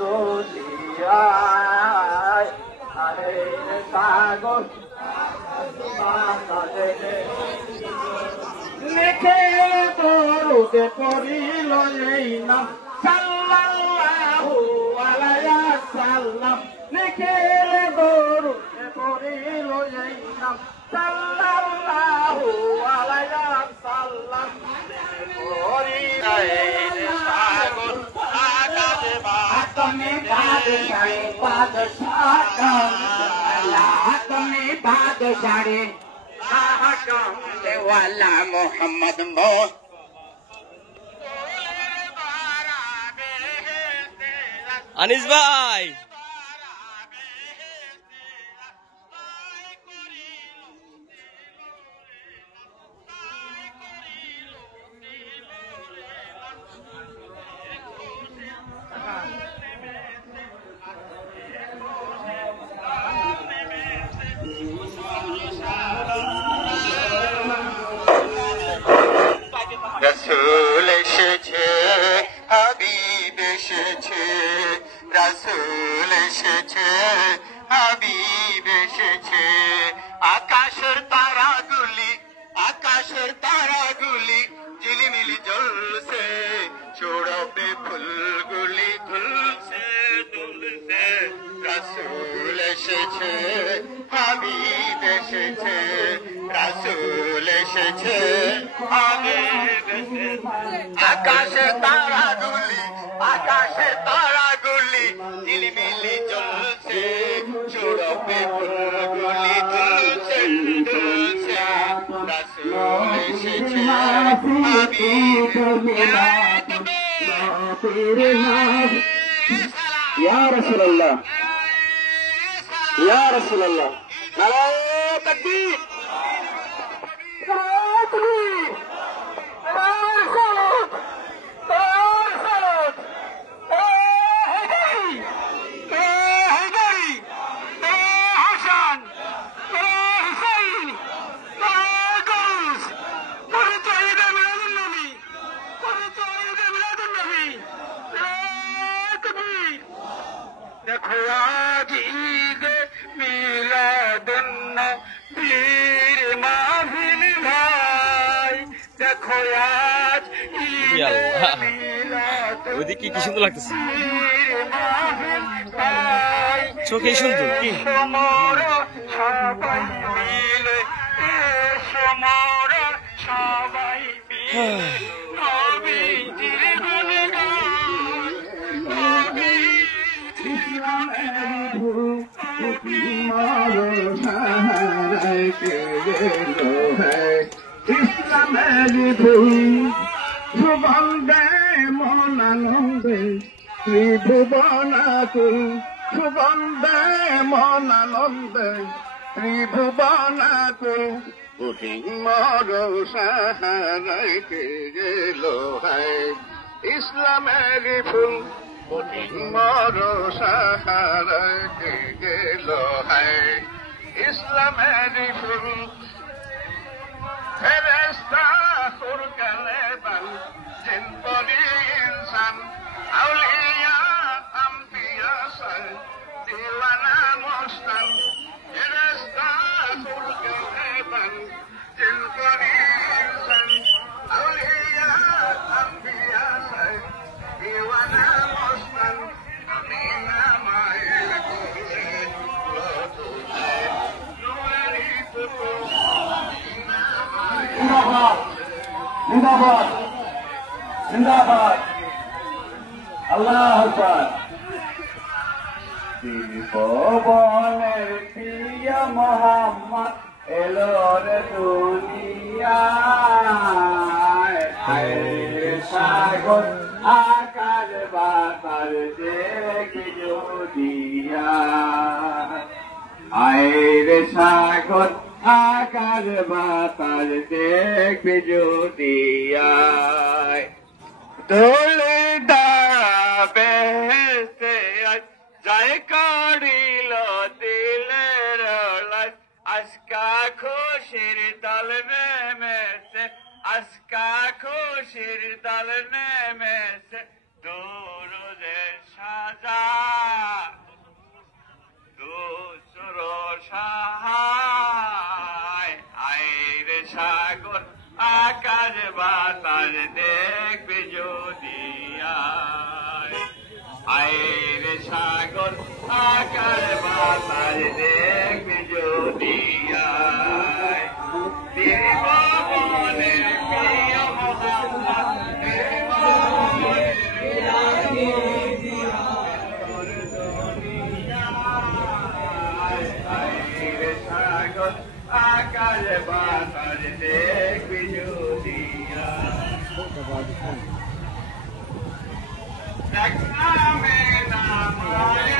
দুনিয়ায় আরে সাগর লিখে দরুদে পড়িল এই নাম সাল্লাল্লাহু আলাইহি সাল্লাম লিখে দরুদে পড়িল এই নাম সাল্লাল্লাহু আলাইহি সাল্লাম তুমি বাদশাহে ওয়ালা মোহাম্মদ আনিস ভাই রসুল এসেছে হাবিব এসেছে রসুল এসেছে হাবিব এসেছে আকাশের তারাগুলি ঝিলিমিলি জ্বলছে চোড়বে ফুলগুলি দুলছে রসুল এসেছে হাবিব এসেছে রসুল এসেছে হাবিব আকাশে তারাগুলি ঝিলিমিলি জ্বলছে চোড়বে ফুলগুলি দুলছে রসুল এসেছে হাবিব ইয়া রাসূলুল্লাহ ইয়া রাসূলুল্লাহ নারায়ে তাকবীর নারায়ে তাকবীর দেখো আজ ঈদে মিলাদুন্নবীর মাহফিল ভাই দেখো আজ ঈদে মিলাদুন্নবীর ওইদিকে কি সুন্দর লাগতেছে মাহফিল ভাই চোখে সুন্দর কি সবাই মিলে সবাই মিলে নবীজির গুণগান সুগন্ধে মনানন্দে ত্রিভুবনাকুল সুগন্ধে মনানন্দে ত্রিভুবনাকুল কঠিন মর সাহারাইতে গেল হায় ইসলামের ফুল কঠিন মর সাহারাইতে গেল হায় ইসলামের ফুল ফেরেশতা ফুরকানে বান জিন পরি ইনসান আউলিয়া আম্বিয়া সাল দিওয়ানা মুস্তান ফেরেশতা ফুরকানে বান জিন পরি ইনসান আউলিয়া আম্বিয়া সাল দিওয়ানা মুস্তান আমিনা মায়ের কোলে লতুলে নুরি তুকু জিন্দাবাদ জিন্দাবাদ আল্লাহু আকবার ভুবনের প্রিয় মোহাম্মদ এলো রে দুনিয়ায় আয়ে সাগর আকার বাতার দেখি যদিয়া আয়ে সাগর আকার বাতার দেখবি যদিয়া দোলে দাঁড়াবে যায় করিল দিলের আজকা খুশির দল নেমেছে আজকা খুশির দল নেমেছে দরুদে সাজা আইরে সাগর আকার বাতাস দেখবি যদি আয় তিরুভুবনের প্রিয় মোহাম্মদ তিরুভুবনের আইরে সাগর আকার বাতাস দেখবি যদি আয় এক নামে নামায়